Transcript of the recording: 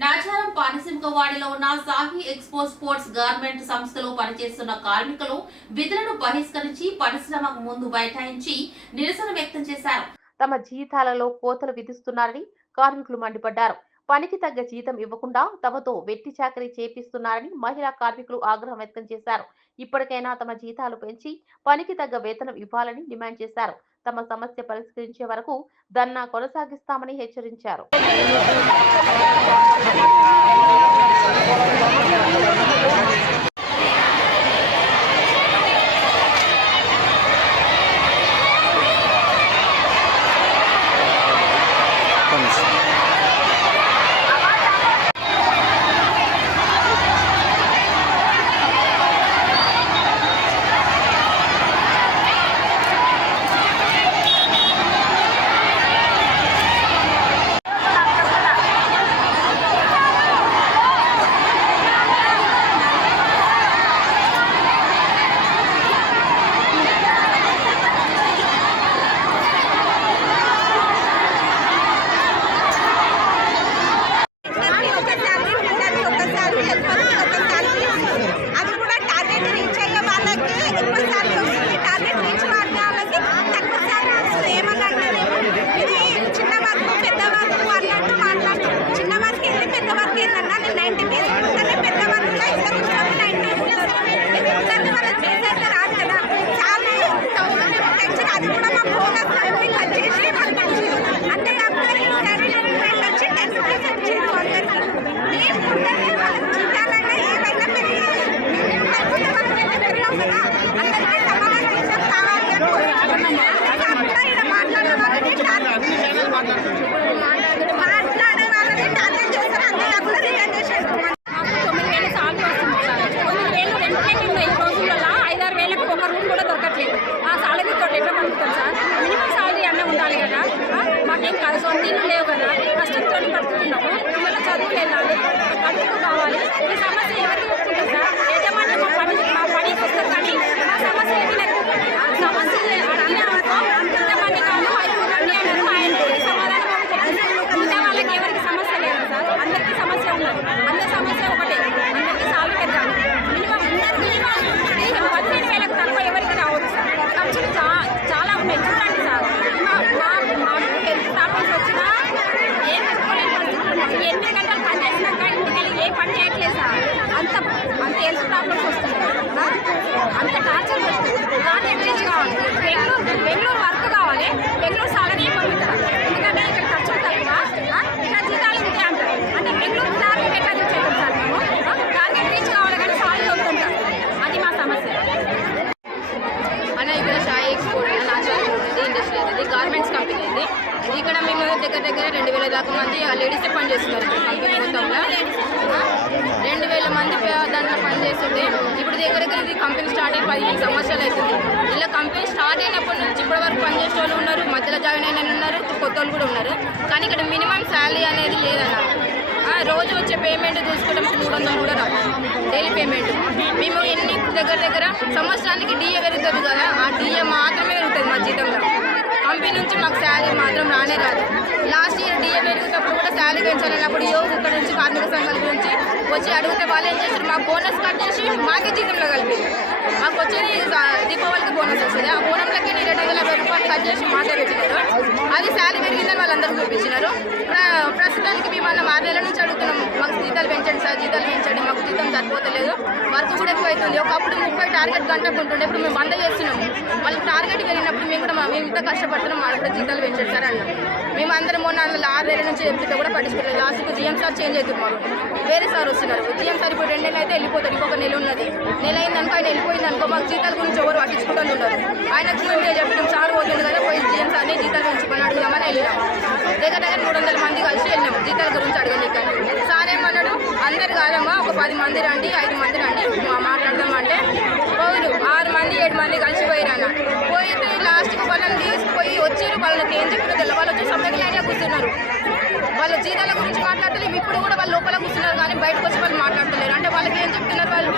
నాచారం పానిసింకవాడిలో ఉన్న Sahi expo sports garment సంస్థలో పనిచేస్తున్న కార్మికులు విధులను బహిష్కరించి పరిశ్రమకు ముందు బైఠాయించి నిరసన వ్యక్తం చేశారు. తమ జీతాలలో కోతలు విధిస్తున్నారని కార్మికులు మండిపడ్డారు. పనికి తగ్గ జీతం ఇవ్వకుండా తమతో వెట్టి చాకరీ చేపిస్తున్నారని మహిళా కార్మికులు ఆగ్రహం వ్యక్తం చేశారు. ఇప్పటికైనా తమ జీతాలు పెంచి పనికి తగ్గ వేతనం ఇవ్వాలని డిమాండ్ చేశారు. తమ సమస్య పరిష్కరించే వరకు ధర్నా కొనసాగిస్తామని హెచ్చరించారు ఇద్దరికి ఒక శాలరీ ఇద్దరికి ఒక శాలరీ హెల్పర్కి ఒక శాలరీ అది కూడా టార్గెట్ రీచ్ అయ్యే వాళ్ళకి ఎక్కువ శాలరీ వస్తుంది టార్గెట్ రీచ్ అయ్యే వాళ్ళకి తక్కువ శాలరీ వస్తుంది ఏమన్నా అంటేనేమో ఇది చిన్న వర్క్ పెద్ద వర్క్ అన్నట్టు మాట్లాడుతుంది చిన్న వర్క్ ఏంటి పెద్ద వర్క్ ఏంటన్నా నేను నైంటీ తీసుకుంటానే పెద్ద వర్క్ ఇద్దరు కూర్చొని నైంటీ ఇద్దరిని మనం చేసేస్తే రాదు కదా శాలరీ థౌసండ్ ఏమో పెంచారు అది కూడా మా బోనస్ అన్ని కట్ చేసి మాకు అంతేకాకుండా శాలరీ ఇంక్రిమెంట్ వచ్చి టెన్ పర్సెంట్ ఇచ్చారు అందరికి మేము ఉంటేనే వాళ్ళకి జీతాలైనా ఏవైనా పెరిగాయి లేకపోతే వాళ్ళకైతే పెరగవు కదా అందరికీ సమాన జీతం కావాలి అని కోరుకుంటున్నాము అట్లా ఇలా మాట్లాడే వాళ్ళని టార్గెట్ మాట్లాడే వాళ్ళని టార్గెట్ చేస్తారు అంతేకాకుండా రిటర్న్ చేసేది మాకు తొమ్మిది వేలు సాలరీ వస్తుంది సార్ తొమ్మిది వేలు రెండు ప్లేట్లు ఉన్నాయి ఈ రోజులలో ఐదారు వేలకు ఒక రూమ్ కూడా దొరకట్లేదు ఆ సాలరీ తోటి ఎట్లా బతుకుతాం సార్ మినిమం సాలరీ అన్న ఉండాలి కదా ఆ, కాదు. సొంత ఇల్లు లేవు కదా. కష్టంతో బతుకుతున్నాము. మళ్ళీ చదువు వెళ్ళాలి కడుపు కావాలి. ఈ సమస్య ఎవరికి ఒప్పుకుంటారు సార్ యజమాని మా పని మా పనికి వస్తారు కానీ మా సమస్య వినరు ఆ సమస్య అన్నీ అనుకో ఇంతమంది కాదు ఐదుగురు రండి అన్నారు మా ఆయన ఈ సమాధానం మాకు చెప్పారు మిగతా వాళ్ళకి ఎవరికి సమస్య లేదు సార్ అందరికీ సమస్య ఉన్నది అందరి సమస్య ఒకటే అందరికీ సాల్వ్ పెరగాలి మినిమం మినిమం పదిహేను వేలకు తక్కువ ఎవరికి రావద్దు సార్ ఖర్చులు చా చాలా ఉన్నాయి చూడండి సార్ మా మా మాకు హెల్త్ ప్రాబ్లమ్స్ వచ్చినా ఏం పెట్టుకోలేని పరిస్థితులు ఉన్నాయి. ఈ ఎనిమిది గంటలు పని చేసినాక ఇంటికి వెళ్ళి ఏ పని చేయట్లేదు సార్ అంత అంత హెల్త్ ప్రాబ్లమ్స్ వస్తున్నాయి ఆ? అంత టార్చర్ వస్తుంది నాట్ అడ్జస్ట్ కావాలి బెంగళూరు బెంగళూరు వర్క్ కావాలి బెంగళూరు సాలరీ పంపుతారు ఎందుకంటే ఇక్కడ ఖర్చులు తక్కువ ఆ? ఇక్కడ జీతాలు ఇంతే అంటారు అంటే బెంగళూరు టార్గెట్ ఎట్లా రీచ్ అవుతాం సార్ మేము ఆ? టార్గెట్ రీచ్ కావాలి కానీ సాలరీ వస్తుంటారు అది మా సమస్య అన్న ఇక్కడ షాయి ఎక్స్పోర్ట్ అని ఆచార్య ఉంది ఇండస్ట్రీ అనేది గార్మెంట్స్ కంపెనీ ఇది ఇక్కడ మేము దగ్గర దగ్గర రెండు వేల దాకా మంది లేడీసే పని చేస్తున్నారు కంపెనీ మొత్తంలో. రెండు వేల మంది పే- దాంట్లో పనిచేస్తుంటే ఇప్పుడు దగ్గర దగ్గర ఇది కంపెనీ స్టార్ట్ అయ్యి పదిహేను సంవత్సరాలు అవుతుంది. ఇలా కంపెనీ స్టార్ట్ అయినప్పటి నుంచి ఇప్పటి వరకు పనిచేసే వాళ్ళు ఉన్నారు మధ్యలో జాయిన్ అయిన ఉన్నారు కొత్త వాళ్ళు కూడా ఉన్నారు. కానీ ఇక్కడ మినిమం శాలరీ అనేది లేదన్న. ఆ, రోజు వచ్చే పేమెంట్ చూసుకుంటే మూడు వందలు కూడా రాదు. డైలీ పేమెంట్ మేము ఎన్ని దగ్గర దగ్గర సంవత్సరానికి డిఏ పెరుగుతుంది కదా ఆ డిఏ మాత్రమే పెరుగుతుంది మా జీతంలో. కంపెనీ నుంచి మాకు శాలరీ మాత్రం రానే రాదు. లాస్ట్ ఇయర్ డిఏ పెరిగేటప్పుడు కూడా శాలరీ పెంచాలన్నప్పుడు యోగ ఇక్కడ నుంచి కార్మిక సంఘాల గురించి వచ్చి అడిగితే వాళ్ళు ఏం చేస్తారు మా బోనస్ కట్ చేసి మాకే జీతంలో కలిపి మాకు వచ్చేది దీపావళికి బోనస్ వస్తుంది. ఆ బోనంలోకి రెండు వందల యాభై రూపాయలు కట్ చేసి మాకే పెట్టినారు అది శాలరీ పెరిగిందని వాళ్ళందరూ చూపించినారు. ప్రస్తుతానికి మేము అన్న ఆరు నెలల నుంచి అడుగుతున్నాం మాకు జీతాలు పెంచండి సార్ జీతాలు పెంచండి. మాకు జీతం సరిపోతలేదు. వర్క్ కూడా ఎక్కువ అవుతుంది ఒకప్పుడు ముప్పై టార్గెట్ గంటకు ఉంటుండే. ఇప్పుడు మేము వంద చేస్తున్నాం. వాళ్ళకి టార్గెట్ వెళ్ళినప్పుడు మేము కూడా మేము ఇంత కష్టపడుతున్నాం. మాకు కూడా జీతాలు పెంచారు సార్ అన్నాం మేము అందరం మొన్న ఆరు వేల నుంచి చెప్తుంటే కూడా పట్టించుకోలేదు. లాస్ట్కు జిఎం సార్ చేంజ్ అవుతుంది మాకు. వేరే సార్ వస్తున్నారు. జిఎం సార్ ఇప్పుడు రెండు నెలలు అయితే వెళ్ళిపోతారు. ఇంకొక నెల ఉన్నది. నెల అయింది అనుకో ఆయన వెళ్ళిపోయింది అనుకో మాకు జీతాల గురించి ఎవరు పట్టించుకోవడం ఉండదు. ఆయనకు మేము చెప్పడం. సార్ పోతుంది కదా పోయి జిఎం సార్ని జీతాలు పెంచుకొని అడుగుదామని వెళ్ళినాం. దగ్గర దగ్గర మూడు వందల మంది కలిసి వెళ్ళినాం. జీతాల గురించి అడగలేక సార్ ఏమన్నాడు? అందరు కాదమ్మా ఒక పది మంది రండి మా- మాట్లాడదామంటే పోయిరు ఆరు మంది ఏడు మంది కలిసి పోయిరు అన్న పోయితే లాస్ట్కి వాళ్ళని తీసుకుపోయి వచ్చారు వాళ్ళకి ఏం చెప్పినా తెల్ల వాళ్ళు వచ్చి సభ్యులు అయినా కూర్చున్నారు వాళ్ళ జీతాల గురించి మాట్లాడలేదు ఇప్పుడు కూడా వాళ్ళు లోపల కూర్చున్నారు కానీ బయటకు వచ్చి వాళ్ళు మాట్లాడుతున్నారు అంటే వాళ్ళకి ఏం చెప్తున్నారు వాళ్ళు?